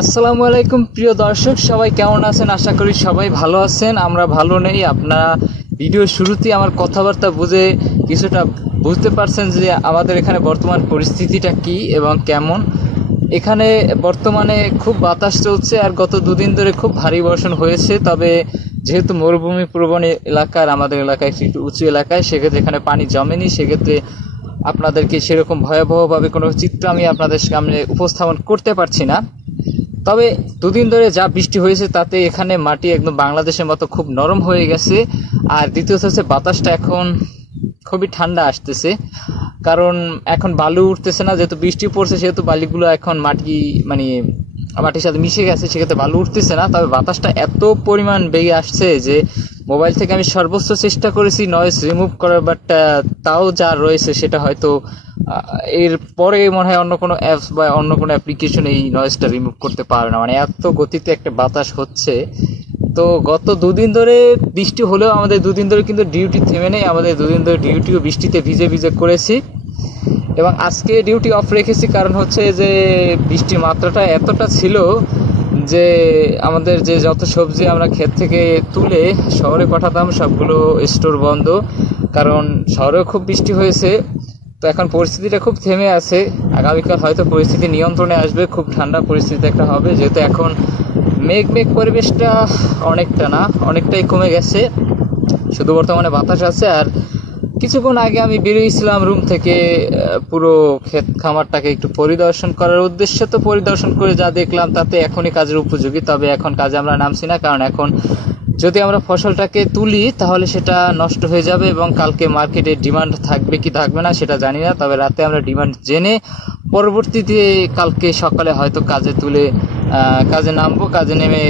আসসালামু আলাইকুম প্রিয় দর্শক, সবাই কেমন আছেন? আশা করি সবাই ভালো আছেন। আমরা ভালো নেই। আপনারা ভিডিও শুরুতেই আমার কথাবার্তা বুঝে কিছুটা বুঝতে পারছেন যে আমাদের এখানে বর্তমান পরিস্থিতিটা কি এবং কেমন। এখানে বর্তমানে খুব বাতাস চলছে আর গত দুদিন ধরে খুব ভারী বর্ষণ হয়েছে। তবে যেহেতু মরুভূমি প্রবণ এলাকার আমাদের এলাকায় একটু উঁচু এলাকায়, সেক্ষেত্রে এখানে পানি জমেনি। সেক্ষেত্রে আপনাদেরকে সেরকম ভয়াবহভাবে কোনো চিত্র আমি আপনাদের সামনে উপস্থাপন করতে পারছি না। তবে দুদিন ধরে যা বৃষ্টি হয়েছে তাতে এখানে মাটি একদম বাংলাদেশের মতো খুব নরম হয়ে গেছে। আর দ্বিতীয়ত হচ্ছে বাতাসটা এখন খুবই ঠান্ডা আসতেছে, কারণ এখন বালু উঠতেছে না। যেহেতু বৃষ্টি পড়ছে সেহেতু বালিগুলো এখন মাটির সাথে মিশে গেছে, সেক্ষেত্রে বালু উঠতেছে না। তবে বাতাসটা এত পরিমাণ বেগে আসছে যে মোবাইল থেকে আমি সর্বোচ্চ চেষ্টা করেছি নয়েজ রিমুভ করার, বাট তাও যা রয়েছে সেটা হয়তো এর পরে মনে হয় অন্য কোনো অ্যাপস বা অন্য কোনো অ্যাপ্লিকেশন এই নয়েজটা রিমুভ করতে পারে না। এত গতিতে একটা বাতাস হচ্ছে। তো গত দুদিন ধরে বৃষ্টি হলেও আমাদের দুদিন ধরে কিন্তু ডিউটি থেমে নেই। আমাদের দুদিন ধরে ডিউটিও বৃষ্টিতে ভিজে ভিজে করেছি এবং আজকে ডিউটি অফ রেখেছি। কারণ হচ্ছে যে বৃষ্টির মাত্রাটা এতটা ছিল যে আমাদের যে যত সবজি আমরা ক্ষেত থেকে তুলে শহরে পাঠাতাম সবগুলো স্টোর বন্ধ, কারণ শহরেও খুব বৃষ্টি হয়েছে। তো এখন পরিস্থিতিটা খুব থেমে আছে। আগামীকাল হয়তো পরিস্থিতি নিয়ন্ত্রণে আসবে, খুব ঠান্ডা পরিস্থিতি একটা হবে। যেহেতু এখন মেঘ পরিবেশটা অনেকটাই কমে গেছে, শুধু বর্তমানে বাতাস আছে। আর কিছুক্ষণ আগে আমি বেরিয়েছিলাম রুম থেকে পুরো ক্ষেত খামারটাকে একটু পরিদর্শন করার উদ্দেশ্যে। তো পরিদর্শন করে যা দেখলাম তাতে এখনই কাজের উপযোগী। তবে এখন কাজে আমরা নামছি না, কারণ এখন যদি আমরা ফসলটাকে তুলি তাহলে সেটা নষ্ট হয়ে যাবে এবং কালকে মার্কেটে ডিমান্ড থাকবে কি থাকবে না সেটা জানি না। তবে রাতে আমরা ডিমান্ড জেনে পরবর্তীতে কালকে সকালে হয়তো কাজে নামবো। কাজে নেমে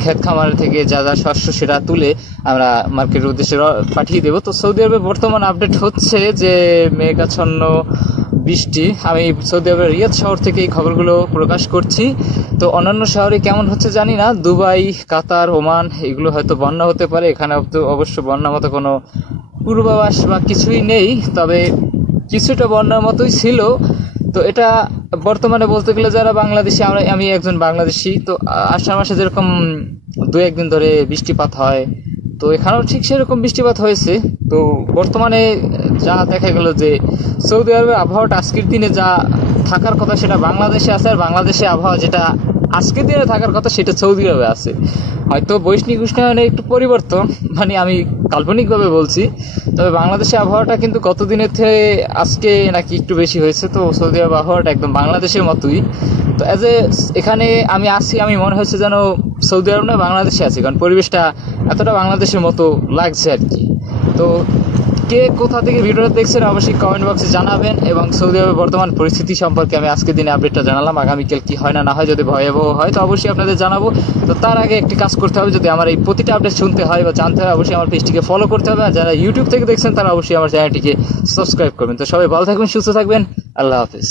ক্ষেত খামার থেকে যা যা শস্য সেটা তুলে আমরা মার্কেটের উদ্দেশ্যে পাঠিয়ে দেবো। তো সৌদি আরবে বর্তমান আপডেট হচ্ছে যে মেঘাচ্ছন্ন বৃষ্টি। আমি সৌদি আরবের রিয়াদ শহর থেকে এই খবরগুলো প্রকাশ করছি। তো অন্যান্য শহরে কেমন হচ্ছে জানি না, দুবাই, কাতার, ওমান এগুলো হয়তো বন্যা হতে পারে। এখানে অবশ্য বন্যার মতো কোনো পূর্বাভাস বা কিছুই নেই, তবে কিছুটা বন্যার মতোই ছিল। তো এটা বর্তমানে বলতে গেলে যারা বাংলাদেশি, আমি একজন বাংলাদেশি, তো আষাঢ় মাসে যেরকম দু একদিন ধরে বৃষ্টিপাত হয়, তো এখানেও ঠিক সেরকম বৃষ্টিপাত হয়েছে। তো বর্তমানে যা দেখা গেল যে সৌদি আরবের আবহাওয়াটা আজকের দিনে যা থাকার কথা সেটা বাংলাদেশে আছে, আর বাংলাদেশে আবহাওয়া যেটা আজকের দিনে থাকার কথা সেটা সৌদি আরবে আছে। হয়তো বৈশ্বিক উষ্ণায়নের একটু পরিবর্তন, আমি কাল্পনিকভাবে বলছি। তবে বাংলাদেশে আবহাওয়াটা কিন্তু গত দিনের থেকে আজকে নাকি একটু বেশি হয়েছে। তো সৌদি আরব আবহাওয়াটা একদম বাংলাদেশের মতোই। তো এখানে আমি আসি, আমি মনে হচ্ছে যেন সৌদি আরব না বাংলাদেশে আছি, কারণ পরিবেশটা এতটা বাংলাদেশের মতো লাগছে আর কি। তো কে কোথা থেকে ভিডিওটা দেখছেন অবশ্যই কমেন্ট বক্সে জানাবেন। এবং সৌদি আরবের বর্তমান পরিস্থিতি সম্পর্কে আমি আজকের দিনে আপডেটটা জানালাম। আগামীকাল কি হয় না হয়, যদি ভয়াবহ হয় তো অবশ্যই আপনাদের জানাবো। তো তার আগে একটি কাজ করতে হবে, যদি আমার এই প্রতিটা আপডেট শুনতে হয় বা জানতে হয়, অবশ্যই আমার পেজটিকে ফলো করতে হবে। আর যারা ইউটিউব থেকে দেখছেন তারা অবশ্যই আমার চ্যানেলটিকে সাবস্ক্রাইব করবেন। তো সবাই ভালো থাকবেন, সুস্থ থাকবেন। আল্লাহ হাফিজ।